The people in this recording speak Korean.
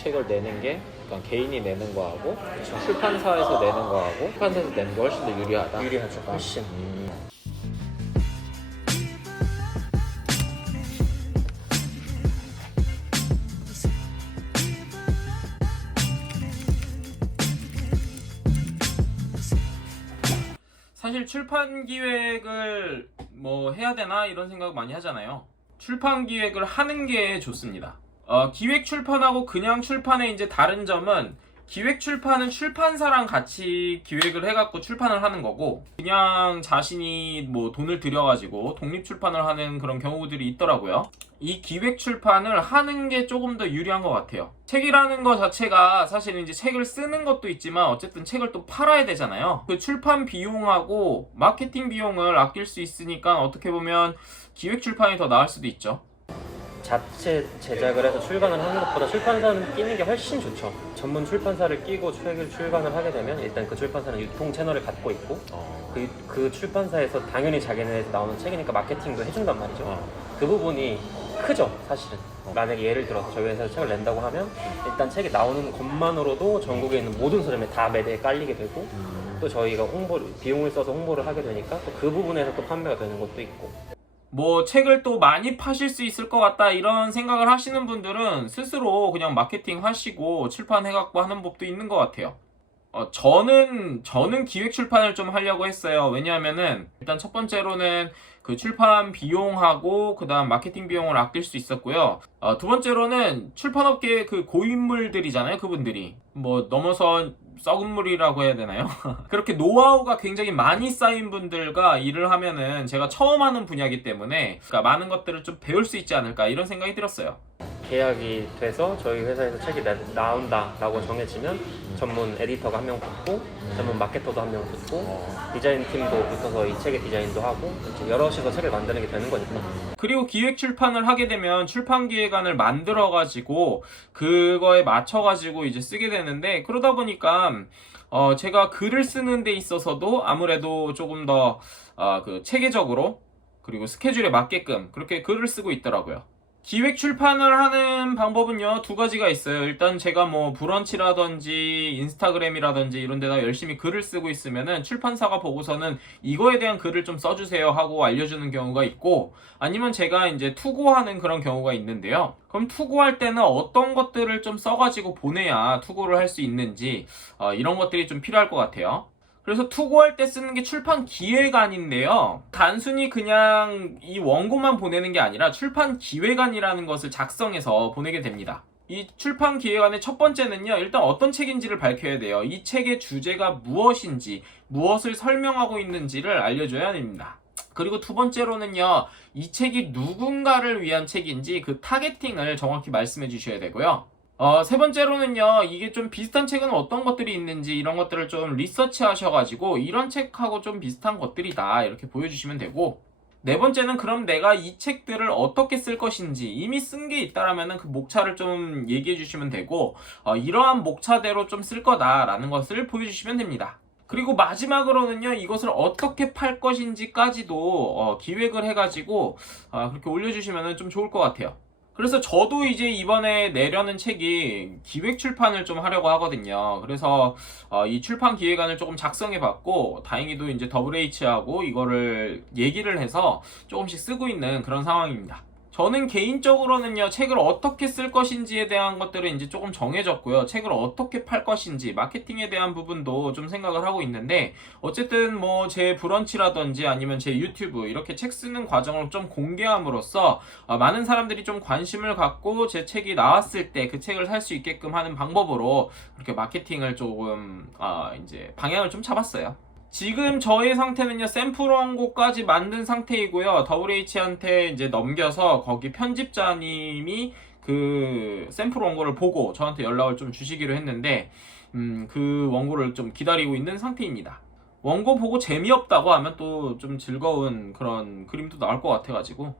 책을 내는 게 그러니까 개인이 내는 거하고 출판사에서 내는 거하고 출판사에서 내는 게 훨씬 더 유리하다. 유리하죠. 훨씬. 사실 출판 기획을 뭐 해야 되나 이런 생각 많이 하잖아요. 출판 기획을 하는 게 좋습니다. 기획 출판하고 그냥 출판의 이제 다른 점은 기획 출판은 출판사랑 같이 기획을 해갖고 출판을 하는 거고 그냥 자신이 뭐 돈을 들여가지고 독립 출판을 하는 그런 경우들이 있더라고요. 이 기획 출판을 하는 게 조금 더 유리한 것 같아요. 책이라는 거 자체가 사실은 이제 책을 쓰는 것도 있지만 어쨌든 책을 또 팔아야 되잖아요. 그 출판 비용하고 마케팅 비용을 아낄 수 있으니까 어떻게 보면 기획 출판이 더 나을 수도 있죠. 자체 제작을 해서 출간을 하는 것보다 출판사는 끼는 게 훨씬 좋죠. 전문 출판사를 끼고 책을 출간을 하게 되면 일단 그 출판사는 유통 채널을 갖고 있고 그 출판사에서 당연히 자기네에서 나오는 책이니까 마케팅도 해준단 말이죠. 그 부분이 크죠, 사실은. 만약에 예를 들어서 저희 회사에서 책을 낸다고 하면 일단 책이 나오는 것만으로도 전국에 있는 모든 서점에 다 매대에 깔리게 되고 또 저희가 비용을 써서 홍보를 하게 되니까 또 그 부분에서 또 판매가 되는 것도 있고. 뭐 책을 또 많이 파실 수 있을 것 같다 이런 생각을 하시는 분들은 스스로 그냥 마케팅 하시고 출판해갖고 하는 법도 있는 것 같아요. 저는 기획 출판을 좀 하려고 했어요. 왜냐하면은 일단 첫 번째로는 그 출판 비용하고 그 다음 마케팅 비용을 아낄 수 있었고요. 두 번째로는 출판업계의 그 고인물들이잖아요. 그분들이 뭐 넘어서 썩은 물이라고 해야 되나요? 그렇게 노하우가 굉장히 많이 쌓인 분들과 일을 하면은 제가 처음 하는 분야이기 때문에 그러니까 많은 것들을 좀 배울 수 있지 않을까 이런 생각이 들었어요. 계약이 돼서 저희 회사에서 책이 나온다라고 정해지면 전문 에디터가 한 명 붙고 전문 마케터도 한 명 붙고 디자인 팀도 붙어서 이 책의 디자인도 하고 이렇게 여럿이서 책을 만드는 게 되는 거니까. 그리고 기획 출판을 하게 되면 출판 기획안을 만들어 가지고 그거에 맞춰 가지고 이제 쓰게 되는데 그러다 보니까 제가 글을 쓰는 데 있어서도 아무래도 조금 더 그 체계적으로 그리고 스케줄에 맞게끔 그렇게 글을 쓰고 있더라고요. 기획 출판을 하는 방법은요, 두 가지가 있어요. 일단 제가 뭐 브런치라든지 인스타그램이라든지 이런 데다 열심히 글을 쓰고 있으면은 출판사가 보고서는 이거에 대한 글을 좀 써주세요 하고 알려주는 경우가 있고 아니면 제가 이제 투고하는 그런 경우가 있는데요. 그럼 투고할 때는 어떤 것들을 좀 써가지고 보내야 투고를 할 수 있는지 이런 것들이 좀 필요할 것 같아요. 그래서 투고할 때 쓰는 게 출판 기획안인데요. 단순히 그냥 이 원고만 보내는 게 아니라 출판 기획안이라는 것을 작성해서 보내게 됩니다. 이 출판 기획안의 첫 번째는요, 일단 어떤 책인지를 밝혀야 돼요. 이 책의 주제가 무엇인지, 무엇을 설명하고 있는지를 알려줘야 됩니다. 그리고 두 번째로는요, 이 책이 누군가를 위한 책인지 그 타겟팅을 정확히 말씀해 주셔야 되고요. 세 번째로는요, 이게 좀 비슷한 책은 어떤 것들이 있는지 이런 것들을 좀 리서치 하셔가지고 이런 책하고 좀 비슷한 것들이다 이렇게 보여주시면 되고 네 번째는 그럼 내가 이 책들을 어떻게 쓸 것인지 이미 쓴 게 있다라면은 그 목차를 좀 얘기해 주시면 되고 이러한 목차대로 좀 쓸 거다라는 것을 보여주시면 됩니다. 그리고 마지막으로는요, 이것을 어떻게 팔 것인지까지도 기획을 해가지고 그렇게 올려주시면 좀 좋을 것 같아요. 그래서 저도 이제 이번에 내려는 책이 기획 출판을 좀 하려고 하거든요. 그래서 이 출판 기획안을 조금 작성해 봤고 다행히도 이제 WH하고 이거를 얘기를 해서 조금씩 쓰고 있는 그런 상황입니다. 저는 개인적으로는요, 책을 어떻게 쓸 것인지에 대한 것들은 이제 조금 정해졌고요. 책을 어떻게 팔 것인지, 마케팅에 대한 부분도 좀 생각을 하고 있는데, 어쨌든 뭐 제 브런치라든지 아니면 제 유튜브, 이렇게 책 쓰는 과정을 좀 공개함으로써, 많은 사람들이 좀 관심을 갖고 제 책이 나왔을 때 그 책을 살 수 있게끔 하는 방법으로 그렇게 마케팅을 조금, 이제 방향을 좀 잡았어요. 지금 저의 상태는요, 샘플 원고까지 만든 상태이고요. WH한테 이제 넘겨서 거기 편집자님이 그 샘플 원고를 보고 저한테 연락을 좀 주시기로 했는데, 그 원고를 좀 기다리고 있는 상태입니다. 원고 보고 재미없다고 하면 또 좀 즐거운 그런 그림도 나올 것 같아가지고